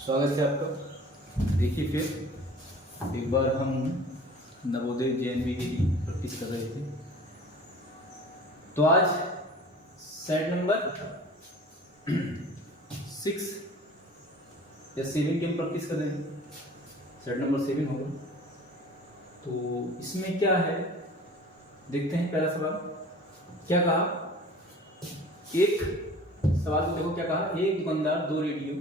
स्वागत है आपका। देखिए फिर एक बार हम नवोदय जेएनवी की प्रैक्टिस कर रहे थे, तो आज सेट नंबर 6 या 7 की हम प्रैक्टिस कर रहे हैं। सेट नंबर 7 होगा। तो इसमें क्या है देखते हैं। पहला सवाल क्या कहा, एक सवाल को देखो क्या कहा, एक दुकानदार 2 रेडियो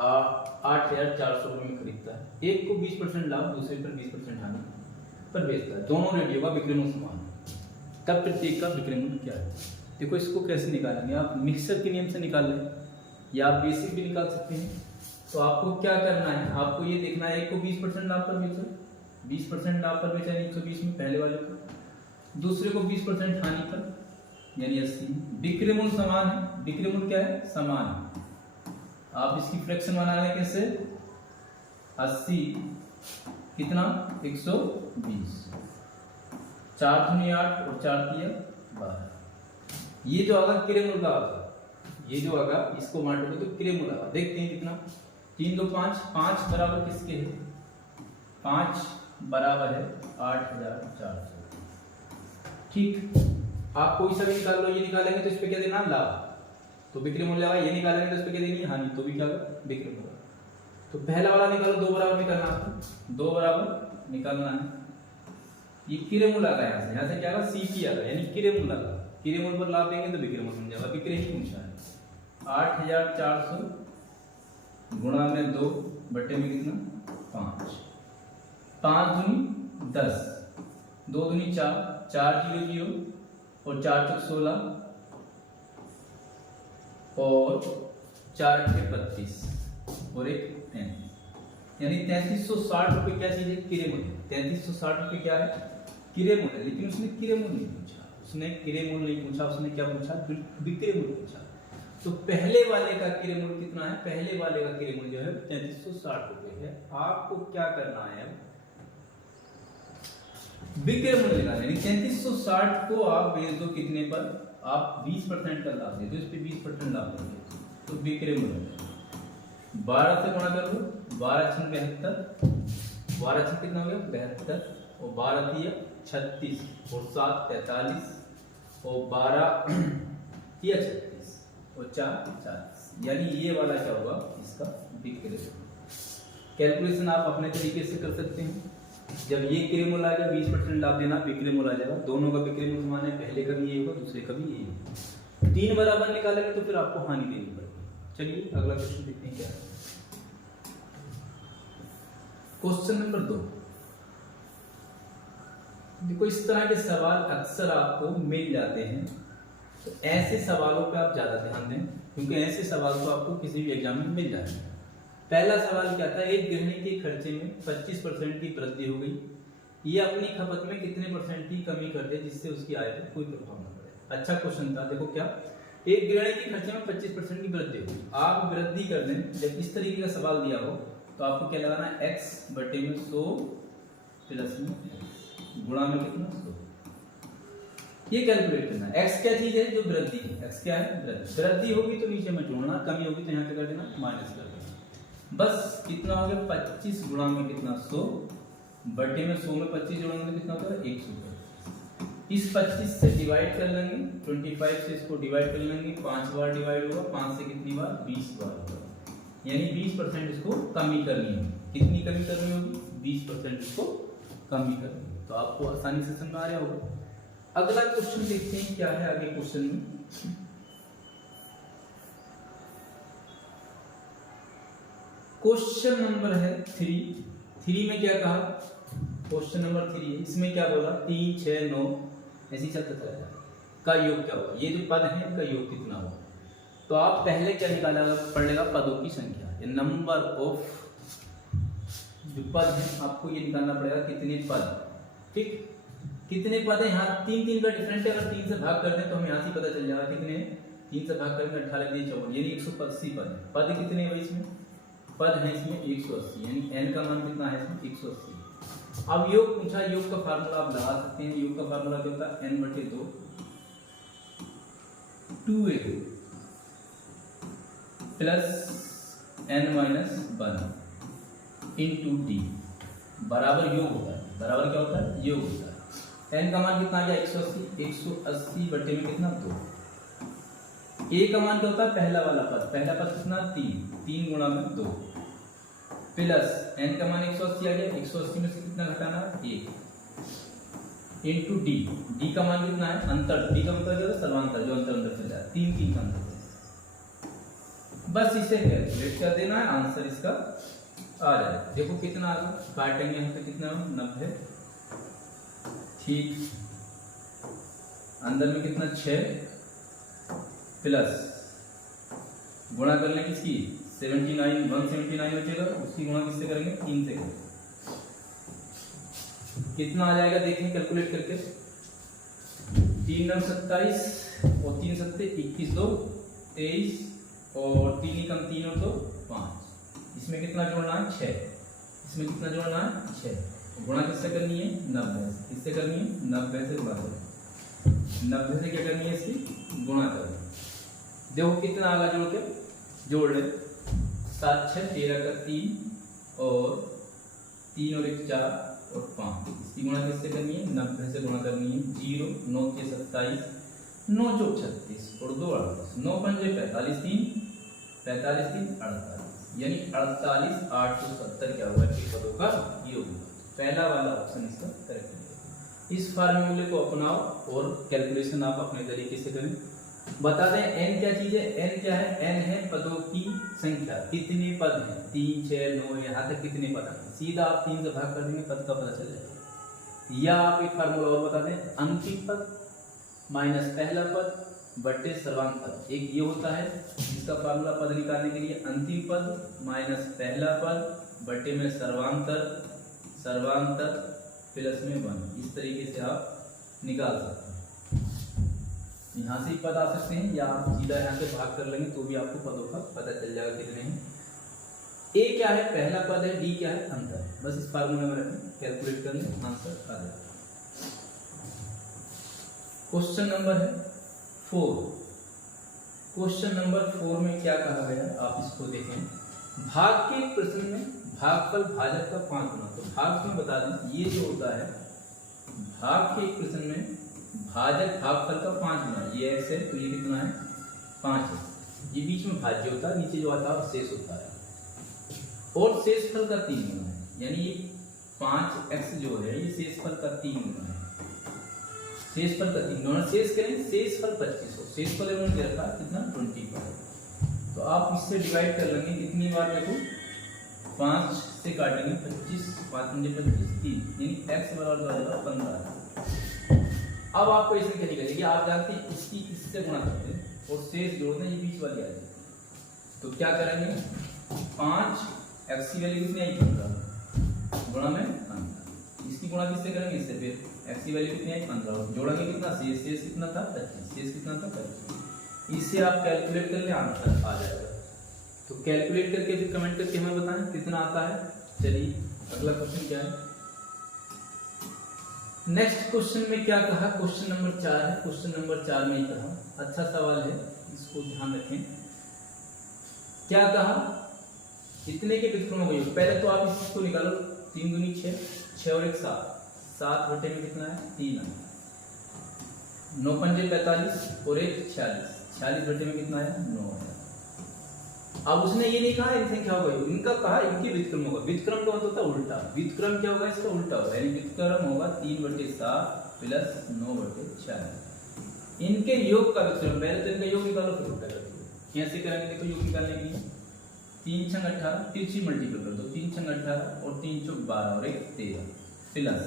8,400 रुपये में खरीदता है। एक को 20% लाभ, दूसरे पर 20% हानि पर बेचता है। दोनों रेडियो का विक्रय मूल्य समान है, तब प्रत्येक का विक्रय मूल्य क्या है। देखो इसको कैसे निकालेंगे, आप मिक्सर के नियम से निकाल लें या आप बेसिक भी निकाल सकते हैं। तो आपको क्या करना है, आपको ये देखना है एक को 20% लाभ पर बेचा, 20% लाभ पर बेचा 120 में पहले वाले को, दूसरे को 20% हानि पर यानी 80। विक्रय मूल्य समान है, विक्रय मूल्य क्या है, समान है। आप इसकी फ्रैक्शन बना लें कैसे, 80 कितना 120, 4 दूनी 8 और 4 तिया 12। ये जो आगा किरे मूल्य का आगा, ये जो आगा इसको बांटोगे तो किरे मूल्य आगा। देखते हैं कितना, 3 2 5, 5 बराबर किसके है, 5 बराबर है 8,400। ठीक, आप कोई सा भी निकाल लो, ये निकालेंगे तो इस पे क्या देना, लाभ, तो विक्रय मूल्य आएगा। ये निकालेंगे तो इस पे क्या देनी, हानि, तो भी क्या विक्रय मूल्य। तो पहला वाला निकालो, 2 बराबर निकालना आपको, 2 बराबर निकालना है। ये किरे मूल्य आएगा, यहाँ से क्या आएगा, सीपी आएगा यानी किरे मूल्य आएगा। किरे मूल्य पर लाभ देंगे तो विक्रय मूल्य बन जाएगा। विक्रय ही पूछा है, 8,400 गुणा में 2 बटे में कितना 5, 5 दूनी 10, 2 दूनी 4, 4 0 0 और 4 चौक 16 और 4 अट्ठे 32 और एक 33, यानी 3360 रुपए क्या चीज है, किरे मूल्य। 3360 रुपए क्या है, किरे मूल्य। लेकिन उसने किरे मूल्य नहीं पूछा, उसने किरे मूल्य नहीं पूछा, उसने क्या पूछा, विक्रय मूल्य पूछा। तो पहले वाले का किरे मूल्य कितना है, पहले वाले का किरे मूल्य जो है 3360 रुपए है। आपको क्या करना है, विक्रय मूल्य निकालना है। 3360 को आप बेच दो कितने पर, आप 20% का लाभ दे दो, इस पे 20% लाभ देंगे तो विक्रय मूल्य 12 से गुणा कर लो, 12 छन 72, 12 छन कितना हो गया 72 और 12 तिया 36 और 7 43 और 12 तिया 36 और 4 40, यानी ये वाला क्या होगा, इसका विक्रय मूल्य। कैलकुलेशन आप अपने तरीके से कर सकते हैं। जब ये क्रय मूल्य आ जाए 20% लाभ देना, विक्रय मूल्य आ जाएगा। दोनों का विक्रय मूल्य समान है, पहले का भी ये होगा, दूसरे का भी ये होगा। 3 बराबर निकालेंगे तो फिर आपको हानि देनी पड़ेगी। चलिए अगला क्वेश्चन देखते हैं क्या है। Question number 2। देखो इस तरह के सवाल अक्सर आपको मिल जाते हैं, तो ऐसे सवालों पे आप ज्यादा ध्यान दें, क्योंकि ऐसे सवाल तो आपको किसी भी एग्जाम में मिल जाते हैं। पहला सवाल क्या था, एक गृहिणी के खर्चे में 25% की वृद्धि हो गई, ये अपनी खपत में कितने परसेंट की कमी कर दे जिससे उसकी आय पर कोई प्रभाव न पड़े। अच्छा क्वेश्चन था। देखो क्या, एक गृहिणी के खर्चे में 25% की वृद्धि होगी, आप वृद्धि कर दें। जब इस तरीके का सवाल दिया हो तो आपको क्या लगाना है, x बटे में 100 प्लस में गुणा में कितना 100, ये कैलकुलेट करना है। x क्या चीज है, जो वृद्धि है, x क्या है, वृद्धि। वृद्धि होगी तो नीचे में जोड़ना, कमी होगी तो यहाँ क्या कर देना, माइनस कर देना। बस कितना हो गया, 25 गुणा में कितना 100 बटे में 100 में 25 जोड़ेंगे तो कितना होगा 100। इस 25 से डिवाइड कर लेंगे, 25 से इसको डिवाइड कर लेंगे, 5 बार डिवाइड होगा, 5 से कितनी बार 20 बार होगा, यानी 20% इसको कमी करनी है। कितनी कमी करनी होगी, 20% इसको कमी करनी है। तो आपको आसानी से समझ में आ रहा होगा। अगला क्वेश्चन देखते हैं क्या है आगे क्वेश्चन में। क्वेश्चन नंबर है 3 में क्या कहा, क्वेश्चन नंबर 3 है, इसमें क्या बोला, 3 6 9 ऐसी चलता चला का योग क्या होगा, ये जो पद है इनका योग कितना होगा। तो आप पहले क्या निकाला पड़ेगा, पदों की संख्या, ये नंबर ऑफ जो पद है आपको ये निकालना पड़ेगा, कितने पद। ठीक, कितने पद है, यहाँ 3 3 का डिफरेंट है। अगर 3 से भाग कर दें तो हमें यहाँ से पता चल जाएगा कितने, 3 से भाग करेंगे 18 दिए 54, यानी 180 पद है। पद कितने है इसमें, पद है इसमें 180, यानी n का मान कितना है इसमें 180। अब योग पूछा, योग का फार्मूला आप लगा सकते हैं। योग का फार्मूला क्या होता है, n बटे 2 2a plus n-1 into D बराबर योग होता है। बराबर क्या होता है? योग होता है। n का मान कितना आ गया? 180। 180 बटे में कितना? 2। a का मान क्या होता है? पहला वाला पद। पहला पद कितना? 3 गुणा में 2 प्लस n का मान 180 आ गया। 180 में से कितना घटाना? 1 इंटू डी। डी का मान कितना है? अंतर। डी का मतलब क्या होता है? सर्वांतर, जो अंतर अंदर चल जाए। 3 का अंतर। बस इसे कैलकुलेट कर देना है, आंसर इसका आ जाए। देखो कितना आ गया, काटेंगे हम तो कितना? 90। ठीक, अंदर में कितना? 6 प्लस गुणा कर लें किसकी? 79, 179 बचेगा, उसकी गुणा किससे करेंगे? 3 से करेंगे। कितना आ जाएगा देखें कैलकुलेट करके। 3 9 27 और 3 7 21 2 23 और 3 कम 3 और 2 5। इसमें कितना जोड़ना है? 6। इसमें कितना जोड़ना है? 6। गुणा किससे करनी है? 90। किससे करनी है? 90 से गुणा करनी। 90 से क्या करनी है? इसकी गुणा करनी। देखो कितना आगा जोड़ के जोड़ ले। 7 6 13 का 3 और 3 और 1 4 और 5। इसकी गुणा किससे करनी है? 90 से गुणा करनी है। 0 9 के 27 9 चौक 36 और 2 38। 9 पंजे 45 3 45 3 48 यानी 48 870 क्या होगा? पदों का योग। पहला वाला ऑप्शन इसका करेक्ट है। इस फार्मूले को अपनाओ और कैलकुलेशन आप अपने तरीके से करें। बता दें n क्या चीज है? n क्या है? n है पदों की संख्या। कितने पद हैं? 3 6 9 यहाँ तक कितने पद हैं? सीधा आप 3 से भाग कर देंगे, पद का पता चल जाएगा। या आप एक फार्मूला और बता दें, अंतिम पद माइनस पहला पद बटे सर्वांत पद। एक ये होता है इसका फार्मूला पद निकालने के लिए, अंतिम पद माइनस पहला पद बटे में सर्वांतर प्लस में 1। इस तरीके से आप निकाल सकते हैं। यहाँ से पद आ सकते हैं या आप सीधा यहाँ से भाग कर लेंगे तो भी आपको पदों का पता चल जाएगा कितने हैं। ए क्या है? पहला पद है। डी क्या है? अंतर। बस इस फार्मूले में रखें, कैलकुलेट कर लें, आंसर आ जाएगा। क्वेश्चन नंबर है 4। क्वेश्चन नंबर 4 में क्या कहा गया आप इसको देखें। भाग के प्रश्न में भागफल भाजक का 5 गुना। तो भाग में बता दें ये जो होता है भाग के प्रश्न में भाजक भागफल का 5 गुना। ये x है तो ये कितना है? 5 है। ये बीच में भाज्य होता है, नीचे जो आता है शेष होता है और शेषफल का 3 गुना है। यानी 5x जो है ये शेषफल का 3 गुना है। शेषफल का 3 गुना शेष करें, शेषफल 25 हो। शेषफल इन्होंने दे रखा है कितना? 25। तो आप इससे डिवाइड कर लेंगे कितनी बार? देखो 5 से काटेंगे 25, 5 पंजे 25 3 यानी x बराबर हो जाएगा 15। अब आपको इसमें क्या निकलेगी? आप जानते हैं इसकी इससे गुणा करते हैं और शेष जोड़ते हैं, ये बीच वाली आ जाती है। तो क्या करेंगे? 5 x की वैल्यू कितनी आई? 15 गुणा में 15। इसकी गुणा किससे करेंगे? इससे। फिर x की वैल्यू कितनी आई? 15। जोड़ेंगे कितना? शेष कितना था? 25। शेष कितना था? 25। इससे आप कैलकुलेट कर ले, आंसर आ जाएगा। तो कैलकुलेट करके फिर कमेंट करके हमें बताएं कितना आता है। चलिए अगला क्वेश्चन क्या है। नेक्स्ट क्वेश्चन में क्या कहा? क्वेश्चन नंबर 4 है। क्वेश्चन नंबर 4 में कहा, अच्छा सवाल है, इसको ध्यान रखें। क्या कहा? इतने के व्युत्क्रम हो गए। पहले तो आप इसको निकालो। 3 दूनी 6, 6 और 1 7। 7 बटे में कितना है? 3 है। 9 पंजे 45 और 1 46। 46 बटे में कितना है? 9 है। अब उसने ये नहीं कहा इनसे क्या होगा, इनका कहा इनके व्युत्क्रम होगा। व्युत्क्रम का मतलब होता है उल्टा। व्युत्क्रम क्या होगा? इसका उल्टा होगा। यानी व्युत्क्रम होगा 3/7 प्लस 9/4। इनके योग का व्युत्क्रम, पहले तो इनका योग निकालो फिर उल्टा कर दो। कैसे करेंगे? देखो योग निकालने के लिए 3 6 18, 3 मल्टीपल कर दो। 3 6 18 और 3 चौक 12 और 1 13 प्लस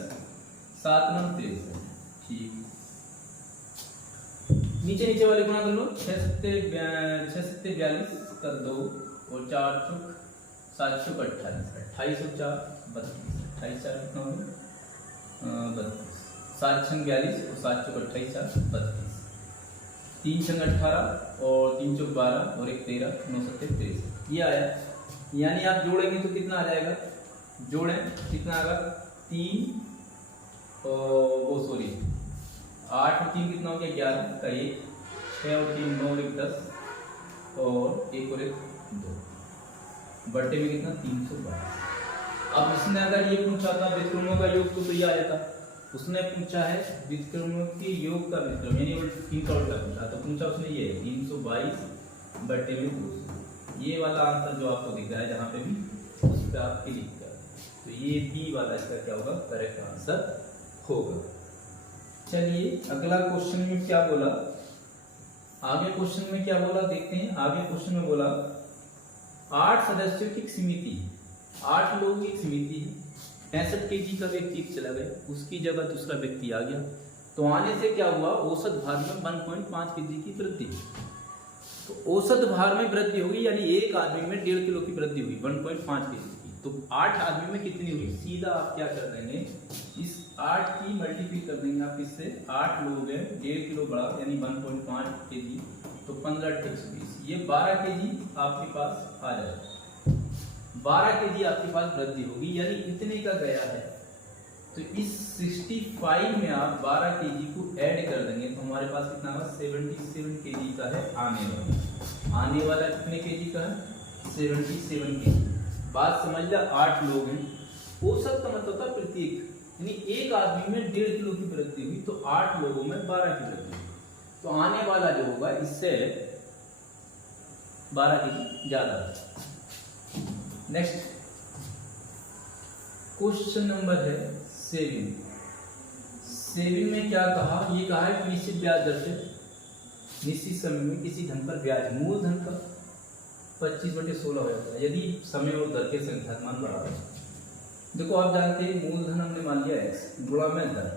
7 9 13। ठीक, नीचे नीचे वाले गुणा कर लो। 6 7 42 कर दो और 4 चौक 7 चौक 28, 28 और 4 32, 28 4 कितना हो गया? 32। 7 6 42 और 7 चौक 28 4 32। 3 6 18 और 3 चौक 12 और 1 13 9 7 23। ये आया। यानी आप जोड़ेंगे तो कितना आ जाएगा? जोड़ें कितना आएगा? 3 और वो सॉरी 8 और 3 कितना हो गया? 11 का 1, 6 और 3 9 और 1 10 और 1 और 1 2। बटे में कितना 322। अब इसने अगर ये पूछा था व्युत्क्रमों का योग तो ये आ जाता, उसने पूछा है व्युत्क्रमों के योग का व्युत्क्रम यानी 3 का उल्टा पूछा, तो पूछा उसने ये 322 बटे में 200। ये वाला आंसर जो आपको दिख रहा है जहाँ पे भी, उस पर आप क्लिक कर, तो ये बी वाला इसका क्या होगा, करेक्ट आंसर होगा। चलिए अगला क्वेश्चन में क्या बोला, आगे क्वेश्चन में क्या बोला देखते हैं। आगे क्वेश्चन में बोला 8 सदस्यों की समिति, 8 लोगों की समिति है, 65 kg का व्यक्ति चला गया, उसकी जगह दूसरा व्यक्ति आ गया, तो आने से क्या हुआ, औसत भार में 1.5 kg की वृद्धि। तो औसत भार में वृद्धि होगी यानी एक आदमी में 1.5 किलो की वृद्धि हुई 1.5 kg की, तो 8 आदमी में कितनी हुई, सीधा आप क्या कर देंगे, इस 8 की मल्टीप्लाई कर देंगे आप इससे, 8 लोग हैं 1.5 किलो बड़ा यानी 1.5 kg, तो 15 × 120 ये 12 kg आपके पास आ जाएगा, 12 kg आपके पास वृद्धि होगी यानी इतने का गया है। तो इस 65 में आप 12 kg को ऐड कर देंगे तो हमारे पास कितना होगा, 77 kg का है आने वाला। आने वाला कितने kg का है, 77 kg। बात समझ लिया, 8 लोग हैं, औसत का मतलब होता है प्रत्येक, यानी एक आदमी में 1.5 किलो की वृद्धि हुई तो 8 लोगों में 12 की वृद्धि हुई, तो आने वाला जो होगा इससे 12 kg ज्यादा। नेक्स्ट क्वेश्चन नंबर है 7 में क्या कहा, ये कहा है निश्चित ब्याज दर से निश्चित समय में किसी धन पर ब्याज मूलधन का 25/16 हो जाता है यदि समय और दर के संख्या मान बराबर है। देखो आप जानते हैं मूलधन हमने मान लिया x गुणा में दर,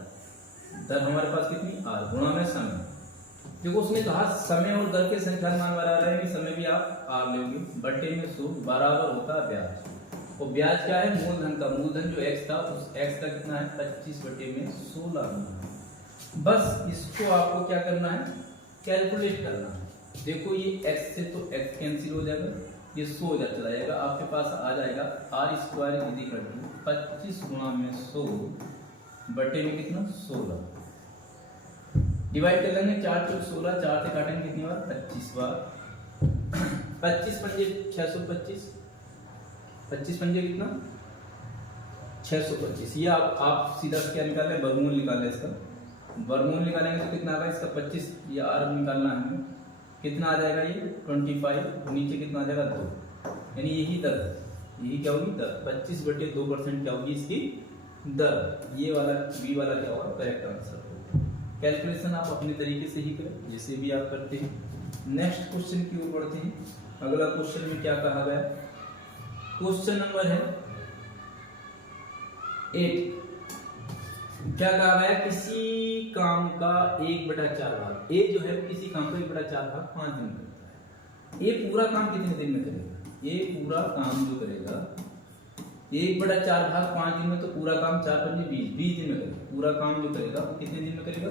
दर हमारे पास कितनी r गुणा में समय। देखो उसने कहा समय और दर के संख्या मान बराबर है, समय भी आप r लोगे, बटे में 100 बराबर होता है ब्याज, और ब्याज क्या है, मूलधन का, मूलधन जो x था उस x का कितना है 25/16। बस इसको आपको क्या करना है, कैलकुलेट करना है। देखो ये x से तो x कैंसिल हो जाएगा, ये 100 हो चला जाएगा, आपके पास आ जाएगा r² 25 गुणा में 100 बटे में कितना 16, डिवाइड कर लेंगे 4 × 16, 4 से काटेंगे कितनी बार 25 बार, 25 पंजे 625, 25 पंजे कितना 625। ये आप सीधा क्या निकाल लें, वर्गमूल निकाल लें, इसका वर्गमूल निकालेंगे तो कितना आ रहा है इसका 25, ये r निकालना है हमें, कितना आ जाएगा ये 25, नीचे कितना आ जाएगा 2, यानी यही दर, यही क्या होगी दर, 25/2% क्या होगी इसकी दर। ये वाला बी वाला क्या होगा, करेक्ट आंसर होगा। कैलकुलेशन आप अपने तरीके से ही करें जैसे भी आप करते हैं। नेक्स्ट क्वेश्चन की ओर बढ़ते हैं। अगला क्वेश्चन में क्या कहा गया, क्वेश्चन नंबर है 8। क्या कहा गया, किसी काम का 1/4 भाग, ए जो है किसी काम का 1/4 भाग 5 दिन में करता है। ये पूरा काम कितने दिन में करेगा, ये पूरा काम जो करेगा 1/4 भाग 5 दिन में, तो पूरा काम 4 × 5 = 20 दिन में करेगा। पूरा काम जो करेगा कितने दिन में करेगा,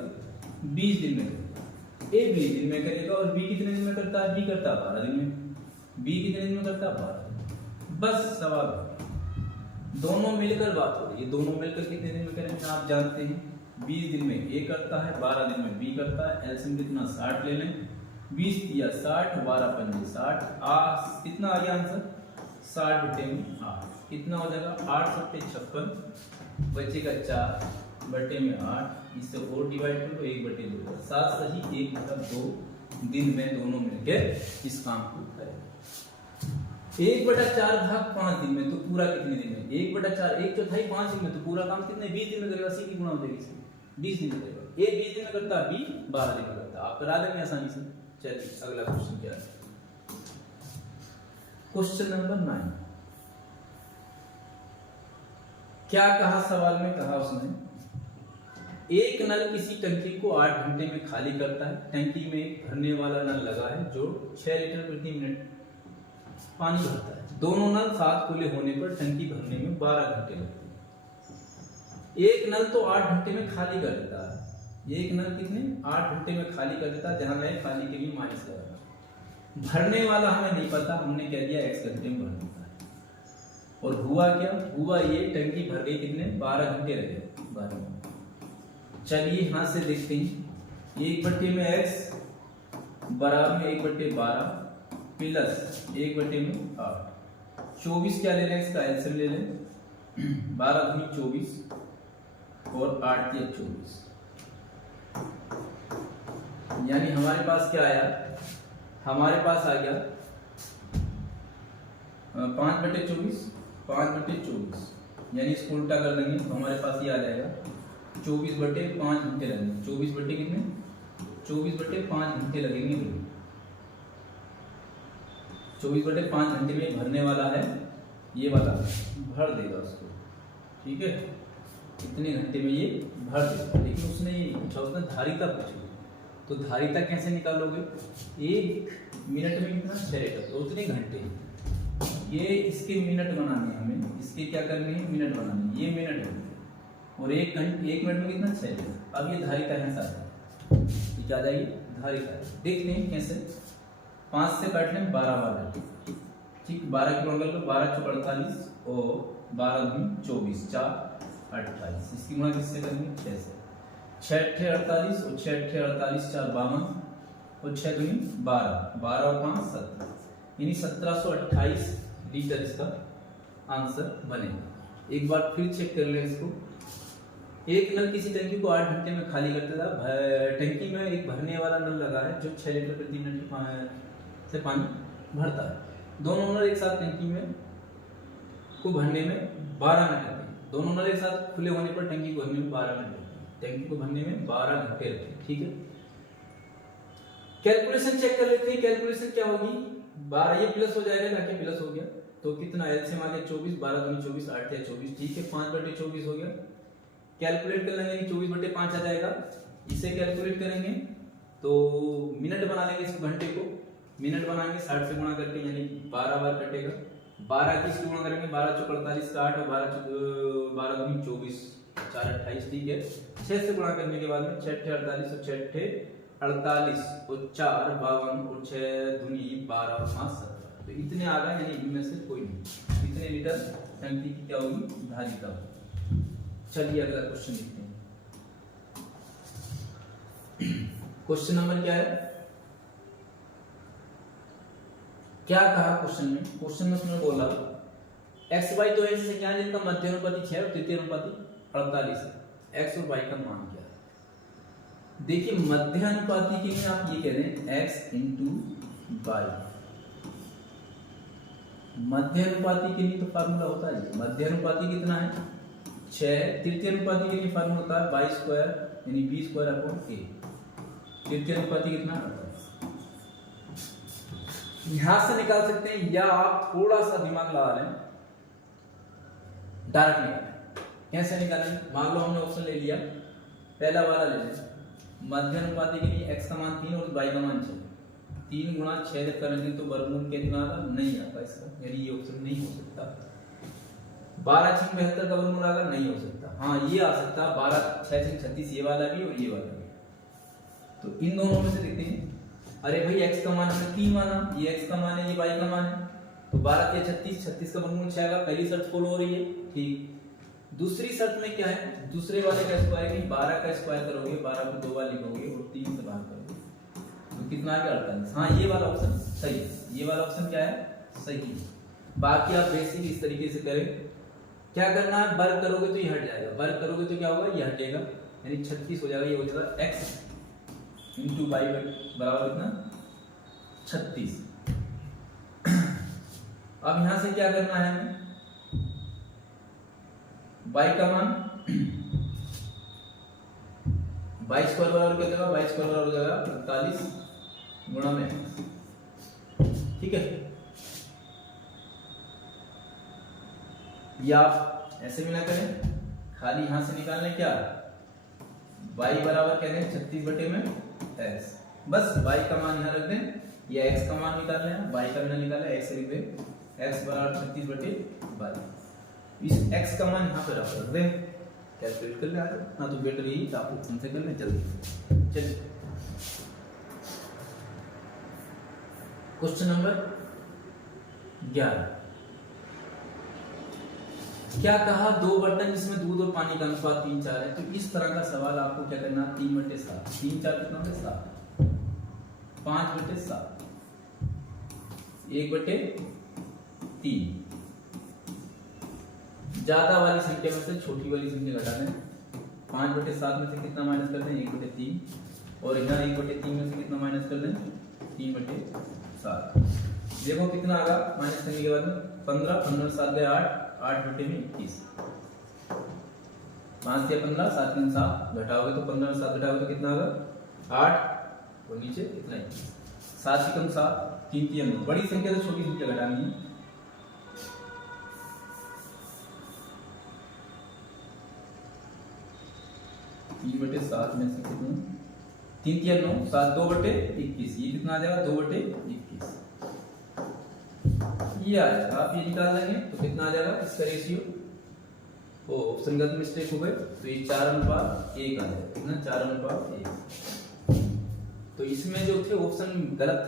20 दिन में करेगा। ए 20 दिन में करेगा और बी कितने दिन में करता है, बी करता है 12 दिन में, बी कितने दिन में करता है 12। बस सवाल दोनों मिलकर बात हो रही है, दोनों मिलकर कितने दिन में करेंगे आप जानते हैं, 20 दिन में ए करता है, 12 दिन में बी करता है। एलसीएम कितना 60 ले लें, 20 × 60, 12 × 60, कितना आ गया आंसर 60/8, कितना हो जाएगा 8 × 56, बचेगा 4 बटे में 8, इससे और डिवाइड कर लो 1/2, 7 सही 1/2 दिन में दोनों मिलकर इस काम को करें। 1/4 भाग 5 दिन में, तो पूरा कितने दिन में, 1/4 1/4 5 दिन में, तो पूरा काम कितने 20 दिन में करेगा, सी की गुणा हो जाएगी, 20 दिन में करेगा। ए 20 दिन में करता है, बी 12 दिन में करता है, आप करा देंगे आसानी से। चलिए अगला क्वेश्चन क्या है, क्वेश्चन नंबर 9। क्या कहा सवाल में, कहा उसने एक नल किसी टंकी को 8 घंटे में खाली करता है। टंकी में एक भरने वाला नल लगा है जो 6 लीटर प्रति मिनट पानी भरता है। दोनों नल साथ खुले होने पर टंकी भरने में 12 घंटे लगते हैं। एक नल तो 8 घंटे में खाली कर देता है, एक नल कितने 8 घंटे में खाली कर देता है, जहां मैं खाली के लिए माइनस लगा। भरने वाला हमें नहीं पता, हमने कह दिया x घंटे में भर देता है। और हुआ क्या, हुआ ये टंकी भर गई कितने 12 घंटे लगे 12। चलिए यहां से देखते हैं, 1 में x बराबर में 1/12 प्लस 1/8, 24 क्या ले लें, इसका एलसीएम ले लें। 12 दूनी 24 और 8 तिया 24, यानी हमारे पास क्या आया, हमारे पास आ गया 5/24, 5/24, यानी इसको उल्टा कर देंगे तो हमारे पास ये आ जाएगा 24/5 घंटे लगेंगे। 24 बटे कितने, 24/5 घंटे लगेंगे। 24/5 घंटे में भरने वाला है, ये वाला भर देगा उसको, ठीक है, कितने घंटे में ये भर देगा। लेकिन उसने ये पूछा, उसने धारिता पूछी, तो धारिता कैसे निकालोगे, 1 मिनट में कितना 6 लीटर, तो उतने घंटे। ये इसके मिनट बनाने हैं हमें, इसके क्या करने हैं, मिनट बनाने, ये मिनट है और 1 मिनट में कितना 6 लीटर। अब ये धारिता है साथ, ये क्या जाएगी धारिता। देखते हैं कैसे, 5 से काट लें 12 बार, ठीक, 12 की गुणा कर लो, 12 × 48 और 12 दूनी 24, 4 28, इसकी गुणा किससे करेंगे 6 से, 6 × 48 और 6 × 48 4 52 और 6 दूनी 12, 12 और 5 17, यानी 1728 लीटर इसका आंसर बनेगा। एक बार फिर चेक कर लें इसको। एक नल किसी टंकी को 8 घंटे में खाली करता था। टंकी में एक भरने वाला नल लगा है जो 6 लीटर प्रति मिनट से पानी भरता है। दोनों नल एक साथ टंकी में को भरने में 12 मिनट लगते हैं। दोनों नल एक साथ खुले होने पर टंकी को भरने में 12 मिनट लगते हैं। टंकी को भरने में 12 घंटे लगते हैं, ठीक है। कैलकुलेशन चेक कर लेते हैं, कैलकुलेशन क्या होगी, 12 ये प्लस हो जाएगा, ताकि प्लस हो गया तो कितना एलसीएम आ गया 24, 12 दूनी 24, 8 या 24, ठीक है, 5/24 हो गया। कैलकुलेट कर लेंगे 24/5 आ जाएगा। इसे कैलकुलेट करेंगे तो मिनट बना लेंगे, इस घंटे को मिनट बनाएंगे 60 से गुणा करके, यानी 12 बार कटेगा। 12 की इसको गुणा करेंगे, 12 × 48 का 8 और 12 दूनी 24, 4 28, ठीक है। 6 से गुणा करने के बाद में 6 × 48 और 6 × 48 और 4 52 और 6 दूनी 12 और 5 17, तो इतने आ गए, यानी इनमें से कोई नहीं। इतने लीटर टंकी की क्या होगी धारिता। चलिए अगला क्वेश्चन देखते हैं। क्वेश्चन नंबर क्या है, क्या कहा क्वेश्चन में, क्वेश्चन में उसने बोला x/y तो ऐसी संख्या है जिनका मध्य अनुपाती 6 और तृतीय अनुपाती 48 है। x और y का मान क्या है। देखिए मध्य अनुपाती के लिए आप ये कह रहे हैं x × y। मध्य अनुपाती के लिए तो फार्मूला होता है, मध्य अनुपाती कितना है 6। तृतीय अनुपाती के लिए फार्मूला होता है y² यानी b² a। तृतीय अनुपाती कितना, यहां से निकाल सकते हैं, या आप थोड़ा सा दिमाग लगा लें, डायरेक्ट निकालें। कैसे निकालें, मान लो हमने ऑप्शन ले लिया, पहला वाला ले लें। मध्य अनुपाती के लिए x का मान 3 और y का मान 6, 3 × 6 जब करेंगे तो वर्गमूल कितना आएगा, नहीं आता इसका, यानी ये ऑप्शन नहीं हो सकता। 12 × 6 72 का वर्गमूल आएगा, नहीं हो सकता। हाँ ये आ सकता, 12 6 × 36, ये वाला भी और ये वाला भी। तो इन दोनों में से देखते हैं, अरे भाई x का मान हमने 3 माना, ये x का मान है, ये y का मान है, तो 12 × 36, 36 का वर्गमूल 6 आएगा। पहली शर्त फॉलो हो रही है, ठीक। दूसरी शर्त में क्या है, दूसरे वाले का स्क्वायर है कि 12 का स्क्वायर करोगे, 12 को 2 बार लिखोगे और 3 से भाग करोगे तो कितना आ गया 48। हाँ ये वाला ऑप्शन सही है, ये वाला ऑप्शन क्या है सही है। बाकी आप बेसिक इस तरीके से करें, क्या करना है, वर्ग करोगे तो ये हट जाएगा, वर्ग करोगे तो क्या होगा, ये हटेगा, यानी 36 हो जाएगा, ये हो जाएगा x × y बराबर कितना 36। अब यहां से क्या करना है हमें, y का मान y² बराबर क्या देगा, y² बराबर हो जाएगा 48 गुणा में, ठीक है। या आप ऐसे मिला करें, खाली यहां से निकालने क्या, y बराबर कहते हैं 36/में x, बस y का मान यहां रख दें, या x का मान निकाल लें, y का मान निकाला x लिख दें, x बराबर 36/22। इस x का मान यहां पे रख दें, कैलकुलेट कर ले आगे ना, तो बेटर यही आप ऑप्शन से कर लें जल्दी। चलिए क्वेश्चन नंबर 11, क्या कहा, 2 बर्तन जिसमें दूध और पानी का अनुपात 3:4 है। तो इस तरह का सवाल आपको क्या करना है, 3/7, 3×4 कितना होगा 7, 5/7, 1/3, ज्यादा वाली संख्या में से छोटी वाली संख्या घटा दें। 5/7 में से कितना माइनस कर दें? 1/3। और यहाँ 1/3 में से कितना माइनस कर दें? 3/7। देखो कितना आगा माइनस करने के बाद में 15, 15 7 गए 8, 8/21। 5 से 15, 7 में 7 घटाओगे तो 15 में 7 घटाओगे तो कितना आगा? 8 और नीचे कितना है? 7 से कम 7, 3 3 9। बड़ी संख्या से छोटी संख्या घटानी है। तीन बटे 7 में से कितना? 3 3 9, 7 2/21। ये कितना आ जाएगा? 2/21 ये आ जाएगा। आप ये निकाल लेंगे तो कितना आ जाएगा इसका रेशियो? ओ ऑप्शन गलत मिस्टेक हो गए तो ये 4:1 आ जाएगा। कितना? 4:1। तो इसमें जो थे ऑप्शन गलत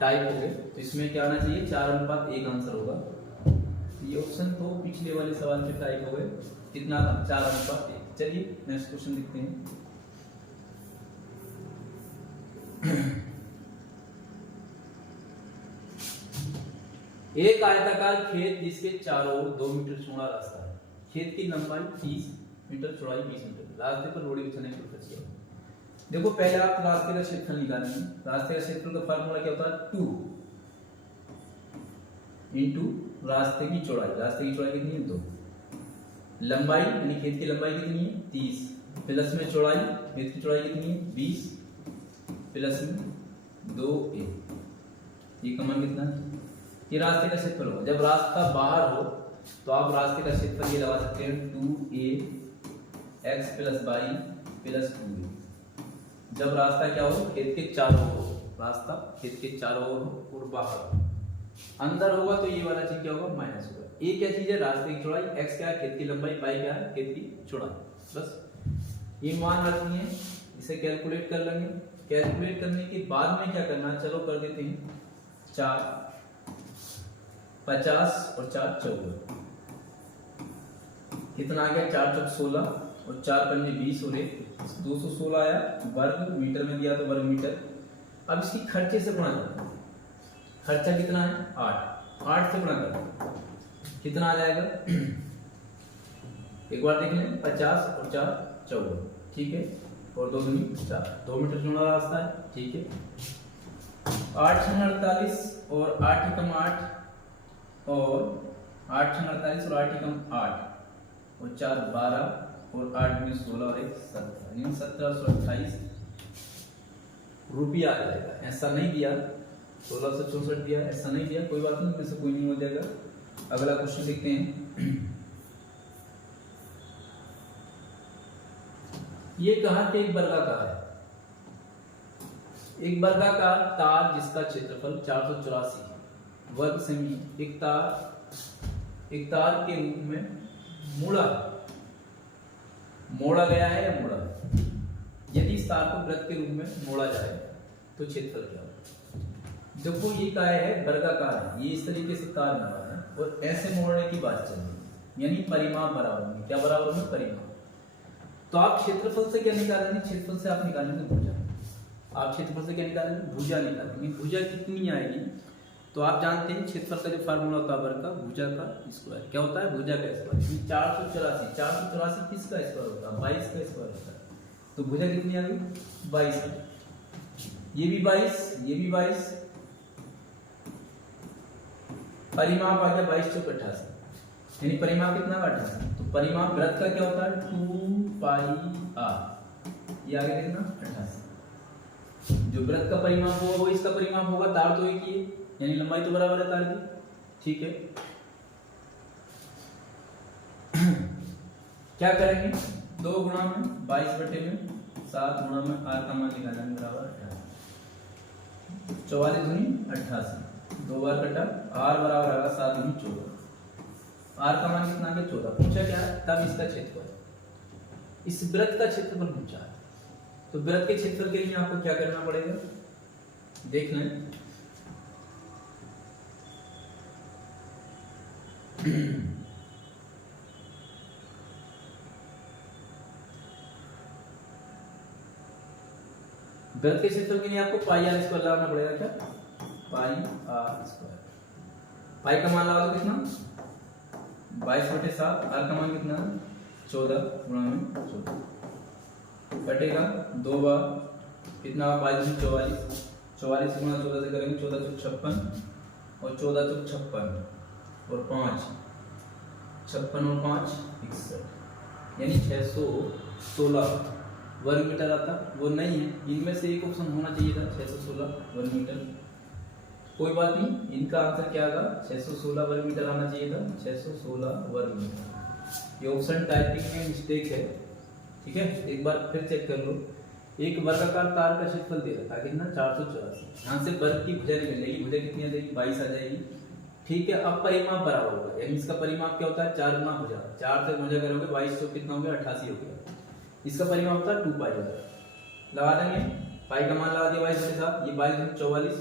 टाइप हो गए तो इसमें क्या आना चाहिए? 4:1 आंसर होगा। ये ऑप्शन तो पिछले वाले सवाल के टाइप हो गए। कितना था? 4:1। चलिए नेक्स्ट क्वेश्चन देखते हैं। एक आयताकार खेत जिसके चारों ओर 2 मीटर चौड़ा रास्ता है। खेत की लंबाई 30 मीटर, चौड़ाई 20 मीटर। रास्ते पर रोड़ी बिछाने की कोशिश किया। देखो पहले आप रास्ते का क्षेत्रफल निकालेंगे। रास्ते का क्षेत्रफल का फार्मूला क्या होता है? 2 इंटू रास्ते की चौड़ाई। रास्ते की चौड़ाई कितनी है? 2। लंबाई यानी खेत की लंबाई कितनी है? 30 प्लस में चौड़ाई, खेत की चौड़ाई कितनी है? 20 प्लस में 2a। ये का मान कितना है? ये रास्ते का क्षेत्रफल होगा। जब रास्ता बाहर हो तो आप रास्ते का क्षेत्रफल ये लगा सकते हैं 2a x + y + 2a। जब रास्ता क्या हो? खेत के चारों ओर हो। रास्ता खेत के चारों ओर हो और बाहर हो। अंदर होगा तो ये वाला चीज क्या होगा? माइनस होगा। ए क्या चीज है? रास्ते की चौड़ाई। x क्या है? खेत की लंबाई। y क्या है? खेत की चौड़ाई। बस ये मान रखनी है। इसे कैलकुलेट कर लेंगे। कैलकुलेट करने के बाद में क्या करना है? चलो कर देते हैं। 4 50 और 4 54। कितना आ गया? 4 चौक 16 और 4 पंजे 20 और 1 216 आया। वर्ग मीटर में दिया तो वर्ग मीटर। अब इसकी खर्चे से गुणा करते हैं। खर्चा कितना है? 8। 8 से गुणा करते हैं कितना आ जाएगा? एक बार देख लें। 50 और 4 14। ठीक है। और 2 दूनी 4। 2 मीटर चौड़ा रास्ता है। ठीक है। 8 6 48 और 8 एकम 8 और 8 6 48 और 8 एकम 8 और 4 12 और 8 में 16 और 1 17 यानी 1728 रुपया आ जाएगा। ऐसा नहीं दिया 1664 दिया, ऐसा नहीं दिया, कोई बात नहीं, इनमें से कोई नहीं हो जाएगा। अगला क्वेश्चन देखते हैं। ये कहा कि एक वर्गाकार है। एक वर्गाकार तार जिसका क्षेत्रफल 484 वर्ग सेमी एक तार के रूप में मोड़ा गया है या मोड़ा। यदि इस तार को वृत्त के रूप में मोड़ा जाए तो क्षेत्रफल क्या होगा? देखो ये क्या है? वर्गाकार है। ये इस तरीके से तार मोड़ा है और ऐसे मोड़ने की बात चल रही है, यानी परिमाप बराबर में। क्या बराबर में? परिमाप। तो आप क्षेत्रफल से क्या निकालेंगे? क्षेत्रफल से आप निकालेंगे भुजा। आप क्षेत्रफल से क्या निकालेंगे? भुजा निकालेंगे। भुजा कितनी आएगी? तो आप जानते हैं क्षेत्रफल का जो फार्मूला होता है वर्ग का, भुजा का स्क्वायर। क्या होता है? भुजा का स्क्वायर। 484 किसका स्क्वायर होता है? 22 का स्क्वायर होता है। तो भुजा कितनी आ गई? 22 है। ये भी 22, ये भी 22। परिमाप आ गया 22 चौक 88, यानी परिमाप कितना? 88। तो परिमाप वृत्त का क्या होता है? 2πr। ये आगे कितना? 88। जो वृत्त का परिमाप होगा वो इसका परिमाप होगा। तार तो एक ही है, यानी लंबाई तो बराबर है तार की। ठीक है। क्या करेंगे? 2 गुणा में 22 बटे में 7 गुणा में r का मान निकालेंगे बराबर 44 दूनी 88। 2 बार कटा, r बराबर आएगा 7 दूनी 14। r का मान कितना आ गया? 14। पूछा क्या है? तब इसका क्षेत्रफल, इस वृत्त का क्षेत्रफल पूछा है। तो वृत्त के क्षेत्रफल के लिए आपको क्या करना पड़ेगा? देख लें। वृत्त के क्षेत्रफल के लिए आपको पाई आर स्क्वायर लगाना पड़ेगा। क्या? पाई आर स्क्वायर। पाई का मान लगा दो कितना? 22/7, r का मान कितना है 14 गुणा में 14 कटेगा 2 बार कितना 22 44 गुणा 14 से करेंगे 14 चौक 56 और 14 चौक 56 और 5 56 और 5 61 यानी 616 वर्ग मीटर आता। वो नहीं है, इनमें से एक ऑप्शन होना चाहिए था 616 वर्ग मीटर। कोई बात नहीं, इनका आंसर क्या आएगा 616 वर्ग मीटर आना चाहिए था, 616 वर्ग मीटर। ये ऑप्शन टाइपिंग में मिस्टेक है, ठीक है। एक बार फिर चेक कर लो। एक वर्गाकार तार का क्षेत्रफल दे रखा है कितना 484। यहाँ से वर्ग की भुजा निकलेगी, भुजा कितनी आ जाएगी 22 आ जाएगी, ठीक है। अब परिमाप बराबर होगा, यानी इसका परिमाप क्या होता है 4 गुना भुजा, 4 से भुजा करोगे 22 तो कितना हो गया 88 हो गया। इसका परिमाप होता है 2 पाई होता है, लगा देंगे पाई का मान लगा दिया 22/7, ये 22 44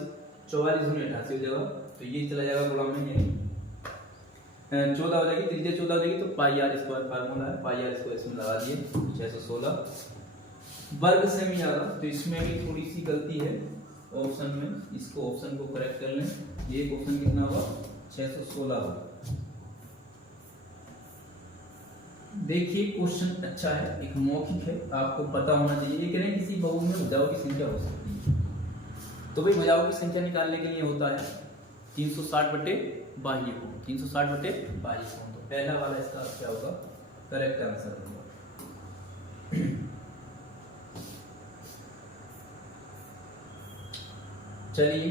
44 गुना 88 हो जाएगा, तो ये चला जाएगा गुणा में, यानी 14 हो जाएगी, त्रिज्या 14 हो जाएगी, तो पाई आर स्क्वायर फार्मूला है, पाई आर स्क्वायर इसमें लगा दिए 616 वर्ग सेमी आ रहा। तो इसमें भी थोड़ी सी गलती है ऑप्शन में, इसको ऑप्शन को करेक्ट कर लें। ये ऑप्शन कितना होगा 616 होगा। देखिए क्वेश्चन अच्छा है, एक मौखिक है, आपको पता होना चाहिए। ये कह रहे हैं किसी बहुभुज में भुजाओं की संख्या हो सकती है, तो भाई भुजाओं की संख्या निकालने के लिए होता है 360/बाह्य कोण, 360/बाह्य कोण। तो पहला वाला इसका क्या होगा करेक्ट आंसर होगा। चलिए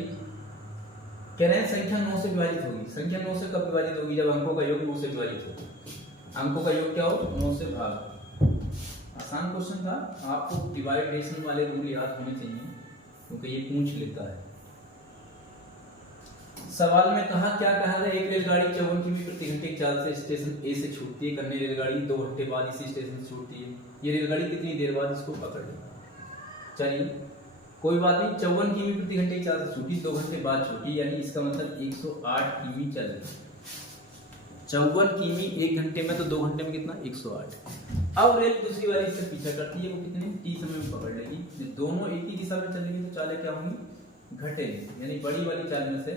कह रहे हैं संख्या 9 से विभाजित होगी। संख्या 9 से कब विभाजित होगी, जब अंकों का योग 9 से विभाजित हो। अंकों का योग क्या हो 9 से भाग। आसान क्वेश्चन था, आपको डिवाइडेशन वाले रूल याद होने चाहिए क्योंकि ये पूछ लेता है। सवाल में कहा क्या कहा था, एक रेलगाड़ी 54 किमी प्रति घंटे की चाल से स्टेशन ए से छूटती है, अन्य रेलगाड़ी 2 घंटे बाद इसी स्टेशन से छूटती है। ये रेलगाड़ी कितनी देर बाद इसको पकड़ लेगी। चलिए कोई बात नहीं, 54 किमी प्रति घंटे की चाल से छूटी, 2 घंटे बाद छूटी, यानी इसका मतलब 108 किमी चल रही। 54 किमी 1 घंटे में, तो 2 घंटे में कितना 108। अब रेल दूसरी वाली इससे पीछा करती है, वो कितने टी समय में पकड़ लेगी। दोनों एक ही दिशा में चलेगी तो चालें क्या होंगी घटेगी, यानी बड़ी वाली चाल में से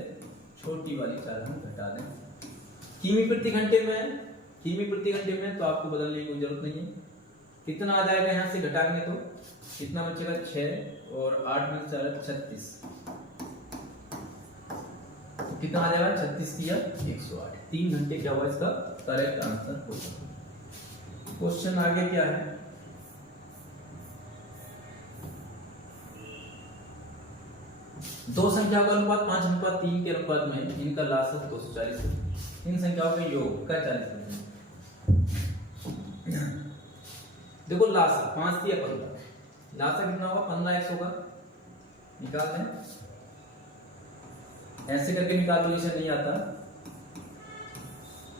छोटी वाली चाल हम घटा दें। किमी प्रति घंटे में तो आपको बदलने की कोई जरूरत नहीं है। कितना आ जाएगा यहाँ से घटाएंगे तो कितना बचेगा 6 और 8 में 4 36, तो कितना आ जाएगा 36 किया 108। 3 घंटे क्या हुआ इसका करेक्ट आंसर होगा। क्वेश्चन आगे क्या है, दो संख्याओं का अनुपात 5:3 के अनुपात में इनका लासा 240 है। इन संख्याओं का योग का 40%। देखो लासा 5 या 15, लासा कितना होगा 15x होगा, निकाल दें। ऐसे करके निकाल लो, इसे नहीं आता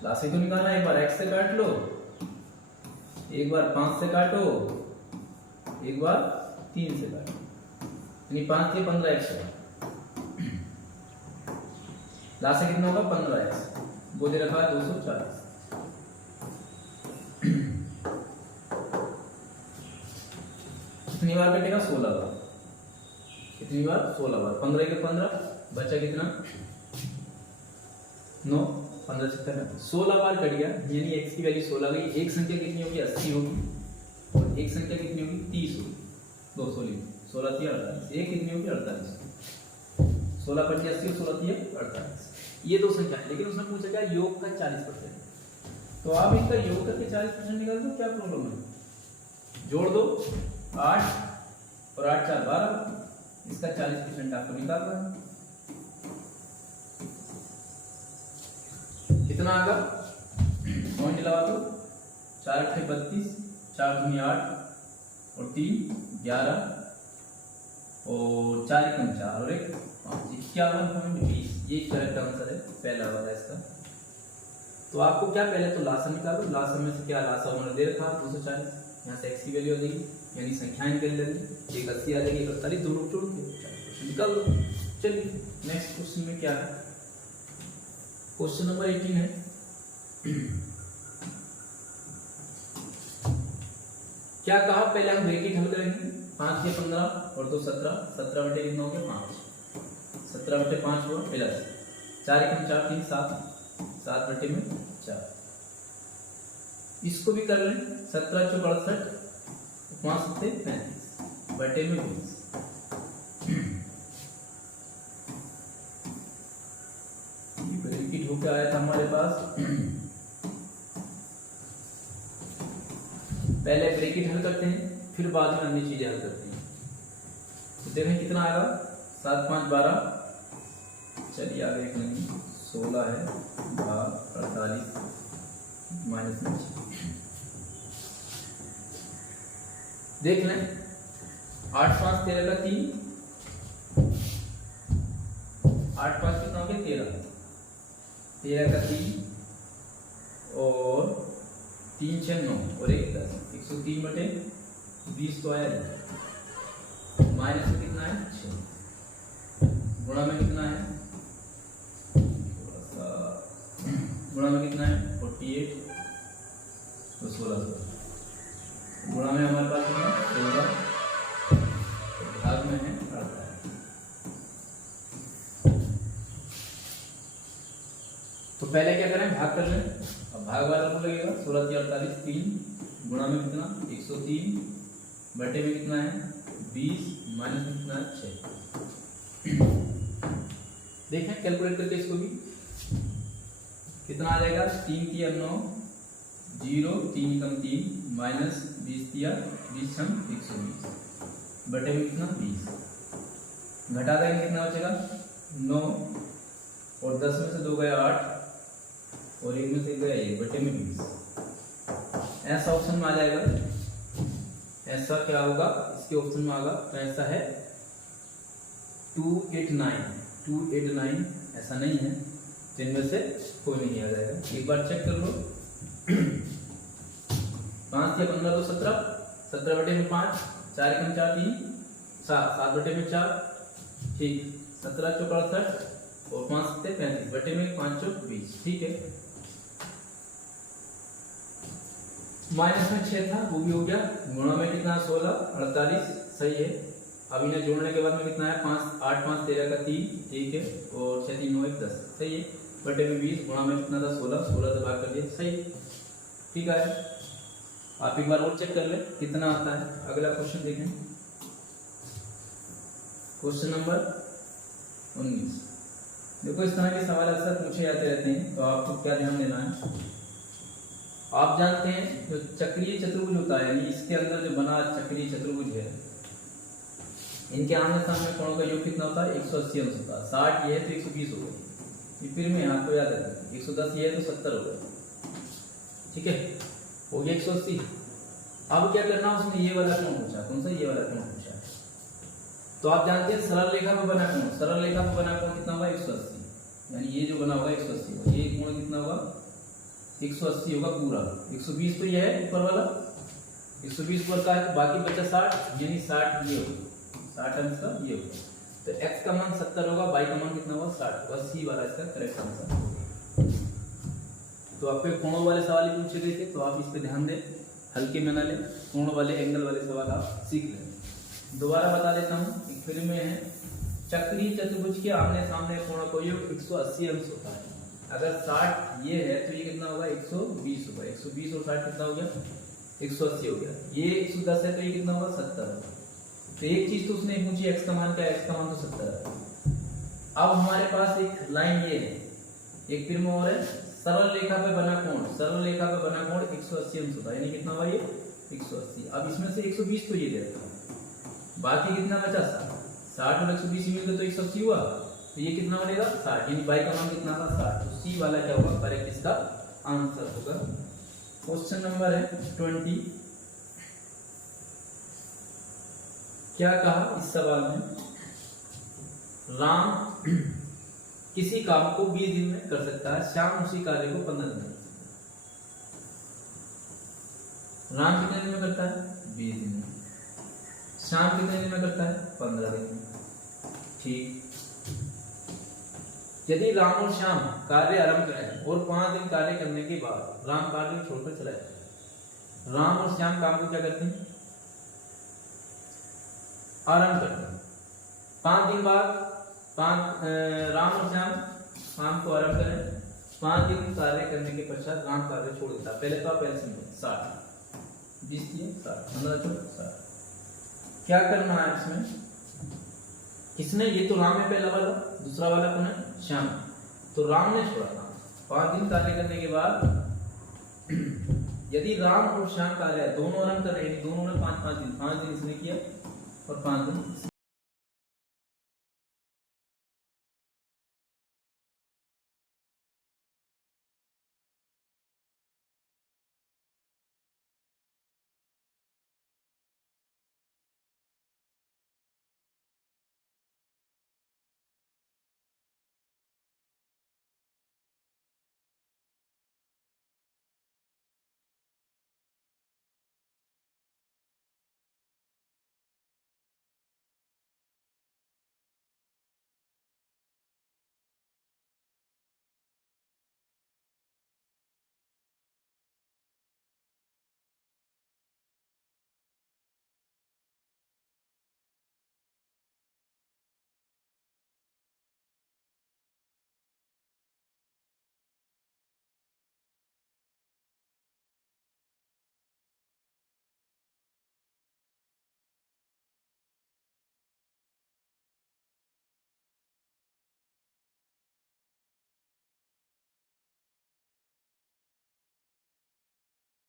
लासा तो निकालना। एक बार x से काट लो, एक बार 5 से काटो, एक बार 3 से काटो, यानी 5 या 15x होगा। लासा कितना होगा 15x, वो दे रखा है 240। कितनी बार कटेगा 16 बार। कितनी बार 16 बार। 15 के 15 बचा कितना 9, 15 से 16 बार कट गया, यानी x की वैल्यू 16 गई। एक संख्या कितनी होगी 80 होगी और एक संख्या कितनी होगी 30 होगी। 16 3 48, एक कितनी होगी 48। 16 5 80 और 16 3 48, ये दो संख्या है। लेकिन उसने पूछा क्या योग का 40%, तो आप इनका योग करके 40% निकाल दो, क्या प्रॉब्लम है। जोड़ दो 8 और 8 4 12, इसका 40% आपको निकालना है। कितना आएगा पॉइंट लगा दो, 4 8 32, 4 दूनी 8 और 3 11 और 4 1 4 और 1 51.20। ये करेक्ट आंसर है पहला वाला इसका। तो आपको क्या पहले तो लासा निकालो, लासा में से क्या लासा उन्होंने दे रखा 240, यहाँ से x की वैल्यू आ जाएगी, यानी संख्याएं निकल जाएगी, एक 80 आ जाएगी, 41 दोनों जोड़ के निकाल दो। चलिए नेक्स्ट क्वेश्चन में क्या है, क्वेश्चन नंबर 18 है। क्या कहा पहले हम ब्रैकेट हल करेंगे, 5 या 15 और 2 17, 17 बटे कितना हो गया 5, 17 बटे 5 हुआ प्लस 4 1 4 3 7, 7 बटे में 4, इसको भी कर लें, 17 चौक 68, 5 सत्ते 35 बटे में 20। ब्रैकेट होके आया था हमारे पास, पहले ब्रैकेट हल करते हैं फिर बाद में अन्य चीजें हल करते हैं। तो देखें कितना आएगा, 7 5 12, चलिए आगे एक नहीं 16 है भाग 48 माइनस में 6। देख लें 8 5 13 का 3, 8 5 कितना हो गया 13, 13 का 3 और 3 6 9 और 1 10, 103 बटे 20 तो आया माइनस में कितना है 6, गुणा में कितना है, गुणा में कितना है 48 तो 16, गुणा में हमारे पास कितना 16, भाग में है 48। तो पहले क्या करें, भाग कर लें। अब भाग वाला को लगेगा 16 3 48, 3 गुणा में कितना 103 बटे में कितना है 20 माइनस में कितना है 6। देखें कैलकुलेट करके इसको भी कितना आ जाएगा, 3 3 9 0 3 कम 3 माइनस 20 3 20 छम 120 बटे में कितना 20, घटा देंगे कितना बचेगा 9 और 10 में से 2 गया 8 और 1 में से गया 1 बटे में 20। ऐसा ऑप्शन में आ जाएगा, ऐसा क्या होगा इसके ऑप्शन में आएगा, तो ऐसा है 289, ऐसा नहीं है, जिनमें से कोई नहीं आ जाएगा। एक बार चेक कर लो, 5 या 15 तो 17, 17 बटे में 5, 4 कम 4 3 7, 7 बटे में 4, ठीक 17 चौक 68 और 5 सत्ते 35 बटे में 5 चौक 20, ठीक है। माइनस में 6 था वो भी हो गया, गुणा में कितना 16 48 सही है। अब इन्हें जोड़ने के बाद में कितना है 5 8 5 13 का 3, ठीक है, और 6 3 9 1 10 सही है, बटे में 20 गुणा में कितना था 16 से भाग कर दिया सही है, ठीक है। आप एक बार और चेक कर ले कितना आता है। अगला क्वेश्चन देखें, क्वेश्चन नंबर 19। देखो इस तरह के सवाल अक्सर पूछे जाते रहते हैं, तो आपको क्या ध्यान देना है, आप जानते हैं जो चक्रीय चतुर्भुज होता है, यानी इसके अंदर जो बना चक्रीय चतुर्भुज है, इनके आमने सामने कोणों का योग कितना होता है 180 अंश होता है। 60 ये है तो 120 हो गया, फिर में आपको याद रखना 110 ये है तो 70 हो गया, ठीक है, हो गया 180। अब क्या करना, उसने ये वाला कोण पूछा, कौन सा ये वाला कोण पूछा, तो आप जानते हैं सरल रेखा पर बना कोण, सरल रेखा पर बना कोण कितना होगा 180, यानी ये जो बना होगा 180 होगा, ये कोण कितना होगा 180 होगा पूरा। 120 तो ये है ऊपर वाला, 120 ऊपर का है, तो बाकी बचा 60, यानी 60 ये होगा, 60 अंश का ये होगा, तो x का मान 70 होगा, y का मान कितना होगा 60 होगा, सी वाला इसका करेक्ट आंसर। तो आपके कोणों वाले सवाल पूछे गए थे, तो आप इस पे ध्यान दें, हल्के में ना लें, कोण वाले एंगल वाले सवाल आप सीख लें। दोबारा बता देता हूँ, फिर में है चक्रीय चतुर्भुज के आमने सामने कोणों का योग 180 अंश होता है। अगर 60 ये है तो ये कितना होगा 120 होगा, 120 और 60 कितना हो गया 180 हो गया, ये 110 है तो ये कितना होगा 70 होगा। तो एक चीज तो उसने पूछी x का मान क्या है, x का मान तो 70 है। अब हमारे पास एक लाइन ये है, एक फिर में और है सरल रेखा पे बना कोण, सरल रेखा पे बना कोण 180 अंश होता है, यानी कितना हुआ ये 180। अब इसमें से 120 तो ये दे रखा है, बाकी कितना बचा 60 और 120 मिलकर तो 180 हुआ, तो ये कितना बनेगा 60, यानी y का मान कितना था 60, तो सी वाला क्या होगा करेक्ट इसका आंसर होगा। क्वेश्चन नंबर है 20। क्या कहा इस सवाल में, राम किसी काम को 20 दिन में कर सकता है, श्याम उसी कार्य को 15 दिन में कर सकता है। राम कितने दिन में करता है 20 दिन में, श्याम कितने दिन में करता है 15 दिन में, ठीक। यदि राम और श्याम कार्य आरंभ करें और 5 दिन कार्य करने के बाद राम कार्य छोड़कर चला जाए, राम और श्याम काम को क्या करते हैं आरंभ करते हैं। 5 दिन बाद राम और श्याम काम को आरंभ करें, 5 दिन कार्य करने के पश्चात राम कार्य छोड़ देता। पहले तो आप पहले समझो 60 20 दिए 60 15 60। क्या करना है इसमें, किसने, ये तो राम है पहला वाला, दूसरा वाला कौन है, श्याम। तो राम ने छोड़ा था 5 दिन कार्य करने के बाद यदि राम और श्याम कार्य दोनों रंग कर रहे हैं, दोनों ने 5 दिन इसने किया और 5 दिन